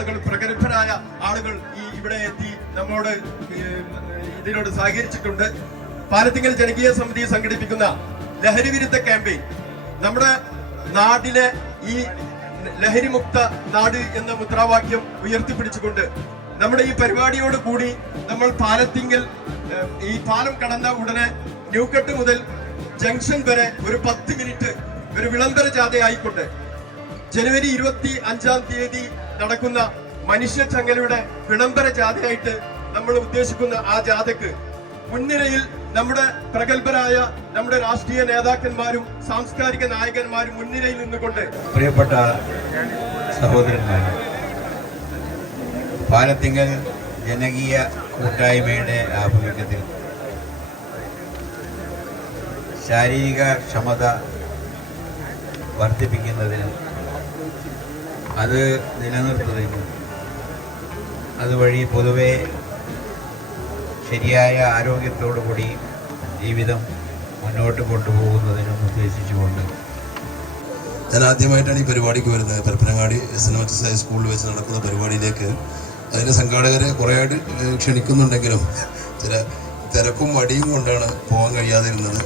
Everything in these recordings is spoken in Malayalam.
പ്രഗത്ഭരായ ആളുകൾ ഇവിടെ എത്തി നമ്മോട് ഇതിനോട് സഹകരിച്ചിട്ടുണ്ട്. പാലത്തിങ്കൽ ജനകീയ സമിതി സംഘടിപ്പിക്കുന്ന ലഹരി വിരുദ്ധ ക്യാമ്പയിൻ നമ്മുടെ നാടിലെ ഈ ലഹരിമുക്ത നാട് എന്ന മുദ്രാവാക്യം ഉയർത്തിപ്പിടിച്ചുകൊണ്ട് നമ്മുടെ ഈ പരിപാടിയോട് കൂടി നമ്മൾ പാലത്തിങ്കൽ ഈ പാലം കടന്ന ഉടനെ ന്യൂക്കട്ട് മുതൽ ജംഗ്ഷൻ വരെ ഒരു 10 മിനിറ്റ് ഒരു വിളംബര ജാഥയായിക്കൊണ്ട് ജനുവരി 25-ാം തീയതി നടക്കുന്ന മനുഷ്യ ചങ്ങലയുടെ വിളംബര ജാഥയായിട്ട് നമ്മൾ ഉദ്ദേശിക്കുന്ന ആ ജാഥക്ക് മുൻനിരയിൽ നമ്മുടെ പ്രഗത്ഭരായ നമ്മുടെ രാഷ്ട്രീയ നേതാക്കന്മാരും സാംസ്കാരിക നായകന്മാരും മുൻനിരയിൽ നിന്നുകൊണ്ട് പ്രിയപ്പെട്ട സഹോദരന്മാർ, പാലത്തിങ്കൽ ജനകീയ കൂട്ടായ്മയുടെ ആഭിമുഖ്യത്തിൽ ശാരീരിക ക്ഷമത വർദ്ധിപ്പിക്കുന്നതിനും അത് നിലനിർത്തുന്നതിനും അതുവഴി പൊതുവെ ശരിയായ ആരോഗ്യത്തോടുകൂടി ജീവിതം മുന്നോട്ട് കൊണ്ടുപോകുന്നതിനും ഉദ്ദേശിച്ചുകൊണ്ട് ഞാൻ ആദ്യമായിട്ടാണ് ഈ പരിപാടിക്ക് വരുന്നത്. പരപ്പനങ്ങാടി SNMHS ഹൈസ്കൂളിൽ വെച്ച് നടക്കുന്ന പരിപാടിയിലേക്ക് അതിൻ്റെ സംഘാടകരെ കുറേയായിട്ട് ക്ഷണിക്കുന്നുണ്ടെങ്കിലും ചില തിരക്കും മടിയും കൊണ്ടാണ് പോകാൻ കഴിയാതിരുന്നത്.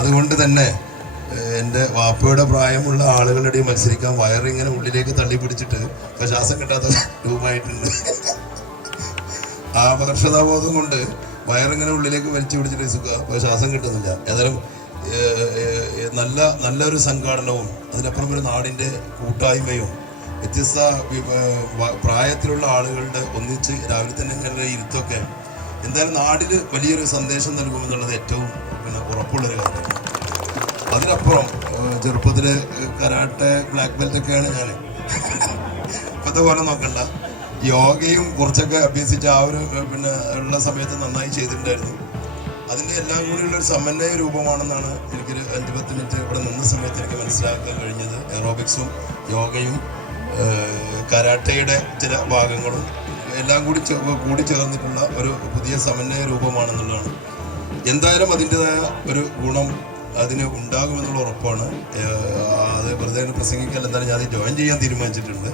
അതുകൊണ്ട് തന്നെ എൻ്റെ വാപ്പയുടെ പ്രായമുള്ള ആളുകളുടെ മത്സരിക്കാൻ വയറിങ്ങനെ ഉള്ളിലേക്ക് തള്ളി പിടിച്ചിട്ട് ഇപ്പം ശ്വാസം കിട്ടാത്ത രൂപമായിട്ടുണ്ട്. ആ അപകർഷതാബോധം കൊണ്ട് വയറിങ്ങനെ ഉള്ളിലേക്ക് വലിച്ചു പിടിച്ചിട്ട് സുഖം അപ്പോൾ ശ്വാസം കിട്ടുന്നില്ല. ഏതായാലും നല്ലൊരു സംഘാടനവും അതിനപ്പുറം ഒരു നാടിൻ്റെ കൂട്ടായ്മയും വ്യത്യസ്ത പ്രായത്തിലുള്ള ആളുകളുടെ ഒന്നിച്ച് രാവിലെ തന്നെ ഇങ്ങനെ ഇരുത്തൊക്കെ എന്തായാലും നാടിൽ വലിയൊരു സന്ദേശം നൽകുമെന്നുള്ളത് ഏറ്റവും ഉറപ്പുള്ളൊരു കാര്യമാണ്. അതിനപ്പുറം ചെറുപ്പത്തിൽ കരാട്ടെ ബ്ലാക്ക് ബെൽറ്റ് ഒക്കെയാണ് ഞാൻ. ഇപ്പോഴത്തെ പോലെ നോക്കണ്ട, യോഗയും കുറച്ചൊക്കെ അഭ്യസിച്ച് ആ ഒരു ഉള്ള സമയത്ത് നന്നായി ചെയ്തിട്ടുണ്ടായിരുന്നു. അതിൻ്റെ എല്ലാം കൂടിയുള്ളൊരു സമന്വയ രൂപമാണെന്നാണ് എനിക്കൊരു 5-10 മിനിറ്റ് ഇവിടെ നിന്ന സമയത്ത് എനിക്ക് മനസ്സിലാക്കാൻ കഴിഞ്ഞത്. എറോബിക്സും യോഗയും കരാട്ടയുടെ ചില ഭാഗങ്ങളും എല്ലാം കൂടി ചേർന്നിട്ടുള്ള ഒരു പുതിയ സമന്വയ രൂപമാണെന്നുള്ളതാണ്. എന്തായാലും അതിൻ്റെതായ ഒരു ഗുണം അതിന് ഉണ്ടാകുമെന്നുള്ള ഉറപ്പാണ്. അത് വെറുതെ പ്രസംഗിക്കാൻ എന്തായാലും ഞാൻ ജോയിൻ ചെയ്യാൻ തീരുമാനിച്ചിട്ടുണ്ട്.